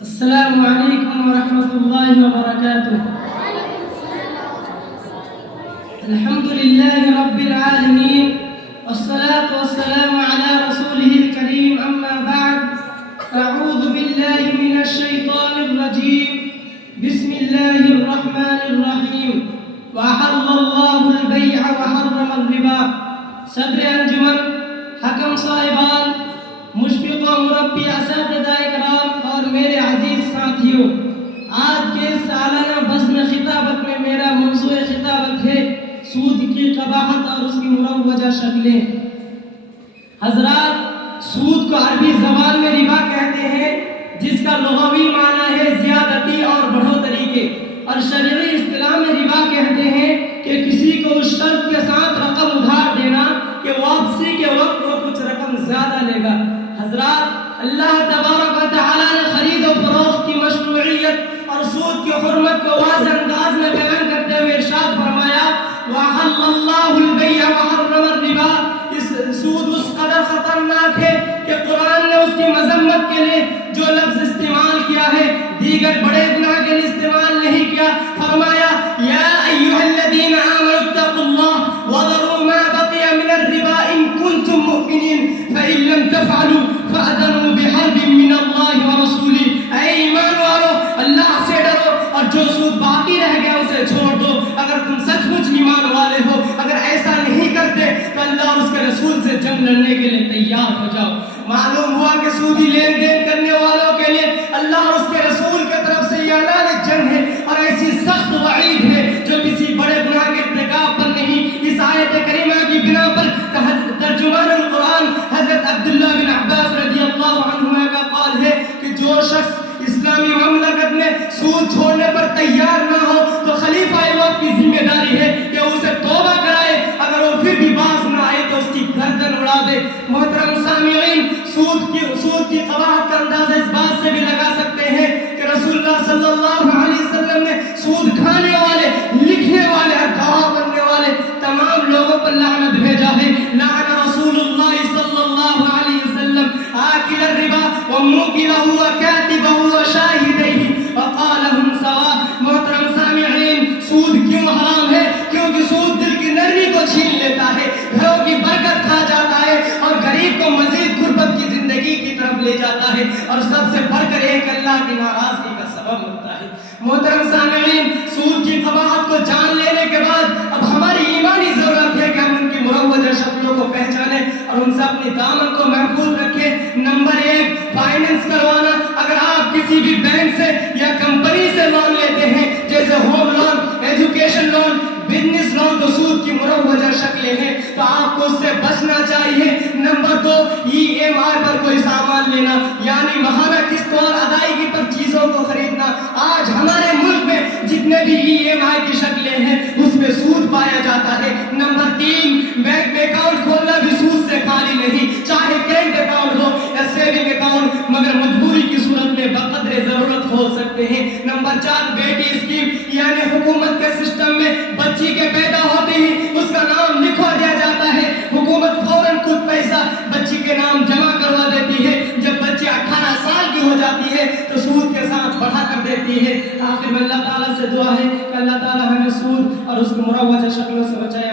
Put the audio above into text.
السلام علیکم ورحمۃ اللہ وبرکاتہ۔ الحمد للہ رب العالمین والصلاة والسلام علی رسولہ الکریم، اما بعد، اعوذ باللہ من الشیطان الرجیم، بسم اللہ الرحمن الرحیم۔ وأحل اللہ البیع وحرم الربا۔ صدر انجمن، حکم صاحبان، مشفق و مربی اساتذہ اکرام اور میرے عزیز ساتھیوں، آج کے سالانہ بزم خطابت میں میرا موضوع خطابت ہے سود کی قباحت اور اس کی مروجہ شکلیں۔ حضرات، سود کو عربی زبان میں ربا کہتے ہیں، جس کا لغوی معنی ہے زیادتی اور بڑھوتری کے، اور شرعی اصطلاح میں ربا کہتے ہیں کہ کسی کو اس شرط کے ساتھ رقم ادھار دینا کہ واپسی کے وقت وہ کچھ رقم زیادہ لے گا۔ حضرات، اللہ تبارک و تعالی نے خرید و فروخت کی مشروعیت اور سود کی حرمت کو واضح انداز میں بیان کرتے ہوئے ارشاد فرمایا، وَأَحَلَّ اللَّهُ الْبَيْعَ وَحَرَّمَ الرِّبَا۔ اس سود اس قدر خطرناک ہے کہ قرآن نے اس کی مذمت کے لیے جو لفظ استعمال کیا ہے دیگر بڑے گناہ کے لیے استعمال نہیں کیا۔ فرمایا، یا ایھا الذین آمنوا اتقوا اللہ وذروا ما بقی من الربا ان کنتم مؤمنین فإن لم تفعلوا فأذنوا بحرب من اللہ ورسولہ۔ اے ایمان والو، اللہ سے ڈرو اور جو سود باقی رہ گیا اسے چھوڑ دو۔ اگر تم سچ مچ ایمان والے ہو، اگر ایسا نہیں کرتے تو اللہ اور اس کے رسول سے جنگ لڑنے کے لیے تیار ہو جاؤ۔ معلوم ہوا کہ سودی لین دین کرنے والوں کے لیے اللہ اور اس کے رسول کی طرف سے یہ اعلان جنگ ہے اور ایسی سخت وعید ہے جو کسی بڑے گناہ کے ارتکاب پر نہیں۔ اس آیت کریمہ کی بنا پر ترجمان القرآن حضرت عبداللہ بن عباس رضی اللہ عنہما کا قول ہے کہ جو شخص اسلامی مملکت میں سود چھوڑنے پر تیار نہ ہو تو خلیفہ وقت کی ذمہ داری ہے کہ اسے توبہ کرائے، اگر وہ پھر بھی باز نہ آئے تو اس کی گردن اڑا دے۔ محترم سامعین، سود کی قباحت کا اندازہ اس بات سے بھی لگا سکتے ہیں کہ رسول اللہ صلی اللہ علیہ وسلم نے سود کھانے والے، لکھنے والے اور گواہ بننے والے تمام لوگوں پر لعنت بھیجا ہے۔ لعن رسول اللہ صلی اللہ علیہ وسلم آکل الربا وموکلہ وکاتبہ وشاہدیہ وقالہم سوا۔ محترم سامعین، سود کیوں حرام ہے؟ کیونکہ سود دل کی نرمی کو چھین لیتا ہے، گھروں کی برکت کھا جاتا ہے اور غریب کو مزید غربت کی زندگی کی طرف لے جاتا ہے، اور سب سے بڑھ کر ایک اللہ کی ناراضگی کا سبب ہوتا ہے۔ محترم سامعین، سود کی قباحت کو جان لینے کے بعد اب ہماری ایمانی ضرورت ہے کہ ہم ان کی مروجہ شکلوں کو پہچانیں اور ان سے اپنی دامن کو محفوظ رکھیں۔ نمبر 1، فائننس کروانا۔ اگر آپ کسی بھی بینک سے یا کمپنی سے لون لیتے ہیں، جیسے home loan, education loan, business loan, تو سود کی مروجہ شکلیں ہیں، تو آپ کو اس سے بچنا چاہیے۔ نمبر 2، EMI پر کوئی سامان لینا، یعنی ماہانہ قسط اور ادائیگی پر چیزوں کو خریدنا۔ آج ہمارے ملک میں جتنے بھی EMI کی شکلیں ہیں اس میں سود پایا جاتا ہے۔ نمبر 3، بینک میں اکاؤنٹ کھولنا بھی سود سے خالی نہیں، چاہے کرنٹ اکاؤنٹ ہو یا سیونگ اکاؤنٹ، مگر مجبوری کی صورت میں بقدر ضرورت کھول سکتے ہیں۔ نمبر 4، بیٹی اسکیم، یعنی حکومت کے سسٹم میں بچی کے پیدا ہوتے ہی اس کا نام لکھوا دیا جاتا ہے، حکومت فوراً خود پیسہ بچی کے نام جمع کروا دیتی ہے۔ جب بچی 18 سال کی ہو جاتی ہے تو سود کے ساتھ بڑھا کر دیتی ہے۔ آخر میں اللہ تعالیٰ سے دعا ہے کہ اللہ تعالیٰ ہمیں سود اور اس کی مروجہ شکلوں سے بچائے۔